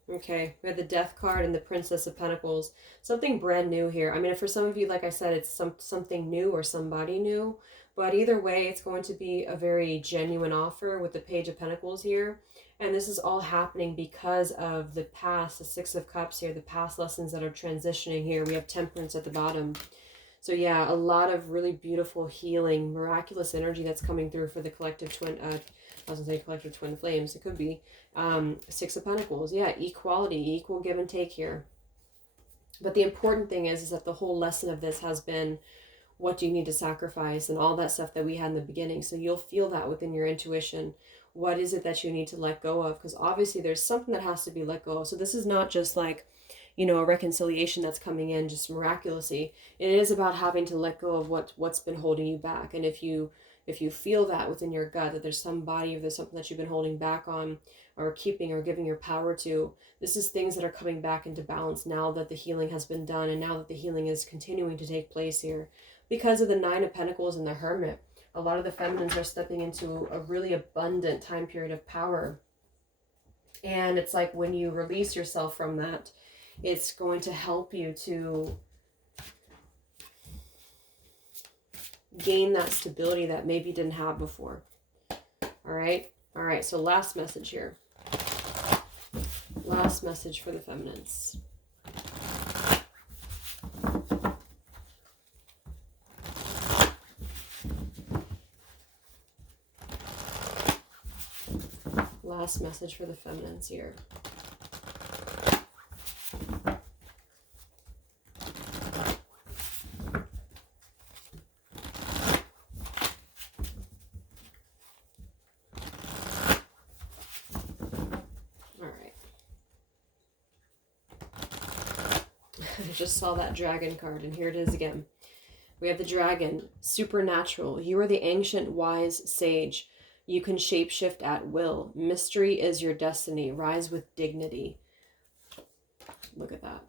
Okay, we have the Death card and the Princess of Pentacles. Something brand new here. I mean, for some of you, like I said, it's something new or somebody new. But either way, it's going to be a very genuine offer with the Page of Pentacles here. And this is all happening because of the past, the Six of Cups here, the past lessons that are transitioning here. We have Temperance at the bottom. So yeah, a lot of really beautiful healing, miraculous energy that's coming through for the collective twin, I was going to say collective twin flames. It could be. Six of Pentacles. Yeah, equality, equal give and take here. But the important thing is that the whole lesson of this has been, what do you need to sacrifice, and all that stuff that we had in the beginning. So you'll feel that within your intuition. What is it that you need to let go of? Because obviously there's something that has to be let go of. So this is not just like, you know, a reconciliation that's coming in just miraculously. It is about having to let go of what's been holding you back. And if you feel that within your gut, that there's somebody or there's something that you've been holding back on or keeping or giving your power to, this is things that are coming back into balance now that the healing has been done, and now that the healing is continuing to take place here. Because of the Nine of Pentacles and the Hermit, a lot of the feminines are stepping into a really abundant time period of power. And it's like when you release yourself from that, it's going to help you to gain that stability that maybe you didn't have before. All right. All right. So last message here. Last message for the feminines. Last message for the feminines here. I just saw that dragon card, and here it is again. We have the dragon, supernatural. You are the ancient wise sage. You can shapeshift at will. Mystery is your destiny. Rise with dignity. Look at that.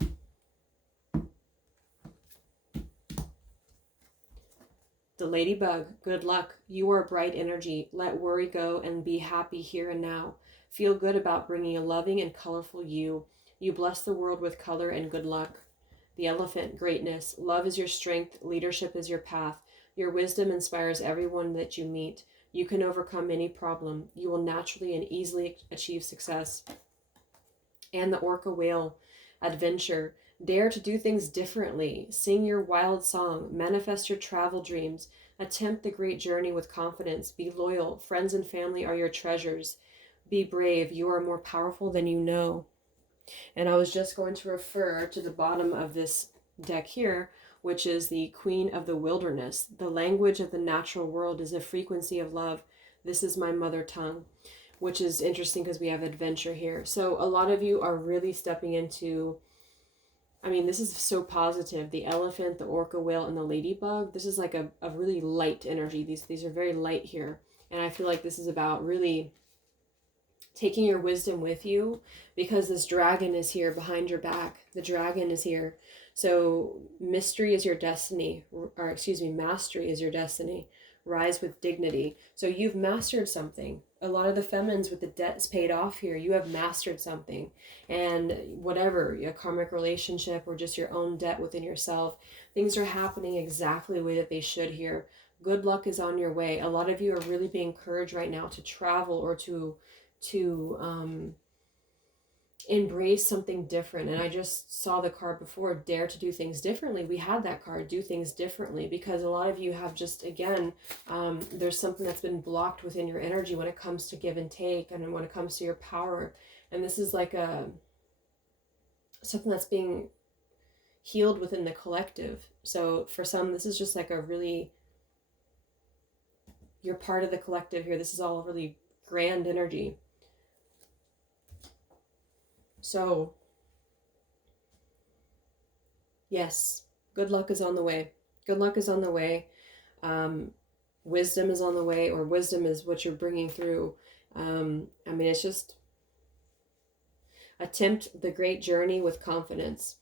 The ladybug, good luck. You are bright energy. Let worry go and be happy here and now. Feel good about bringing a loving and colorful you. You bless the world with color and good luck. The elephant, greatness. Love is your strength. Leadership is your path. Your wisdom inspires everyone that you meet. You can overcome any problem. You will naturally and easily achieve success. And the orca whale, adventure. Dare to do things differently. Sing your wild song. Manifest your travel dreams. Attempt the great journey with confidence. Be loyal. Friends and family are your treasures. Be brave. You are more powerful than you know. And I was just going to refer to the bottom of this deck here, which is the Queen of the Wilderness. The language of the natural world is a frequency of love. This is my mother tongue, which is interesting because we have adventure here. So a lot of you are really stepping into, I mean, this is so positive. The elephant, the orca whale, and the ladybug. This is like a really light energy. These are very light here. And I feel like this is about really taking your wisdom with you, because this dragon is here behind your back. The dragon is here. So mystery is your destiny, or excuse me, mastery is your destiny. Rise with dignity. So you've mastered something. A lot of the feminines with the debts paid off here, you have mastered something. And whatever, a karmic relationship or just your own debt within yourself, things are happening exactly the way that they should here. Good luck is on your way. A lot of you are really being encouraged right now to travel or to embrace something different. And I just saw the card before, dare to do things differently. We had that card, do things differently, because a lot of you have just, again, there's something that's been blocked within your energy when it comes to give and take, and when it comes to your power. And this is like something that's being healed within the collective. So for some, this is just like a really, you're part of the collective here. This is all really grand energy. So yes, good luck is on the way. Good luck is on the way. Wisdom is on the way, or wisdom is what you're bringing through. I mean, it's just attempt the great journey with confidence.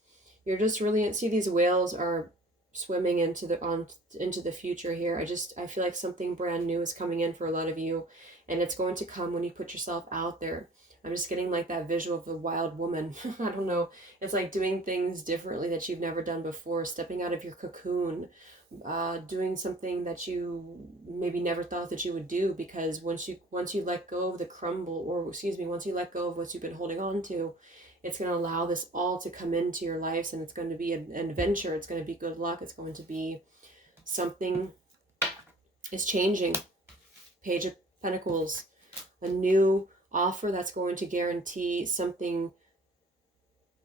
You're just really, see, these whales are swimming into the future here. I feel like something brand new is coming in for a lot of you, and it's going to come when you put yourself out there. I'm just getting like that visual of the wild woman. I don't know. It's like doing things differently that you've never done before, stepping out of your cocoon, doing something that you maybe never thought that you would do, because once you let go of the crumble, or excuse me, once you let go of what you've been holding on to, it's going to allow this all to come into your lives, and it's going to be an adventure. It's going to be good luck. It's going to be something is changing. Page of Pentacles, a new offer that's going to guarantee something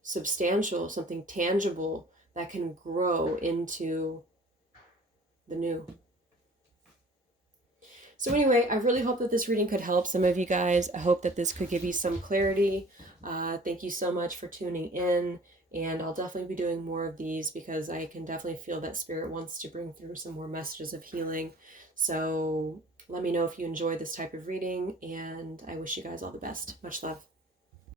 substantial, something tangible that can grow into the new. So anyway, I really hope that this reading could help some of you guys. I hope that this could give you some clarity. Thank you so much for tuning in, and I'll definitely be doing more of these, because I can definitely feel that Spirit wants to bring through some more messages of healing. So let me know if you enjoy this type of reading, and I wish you guys all the best. Much love.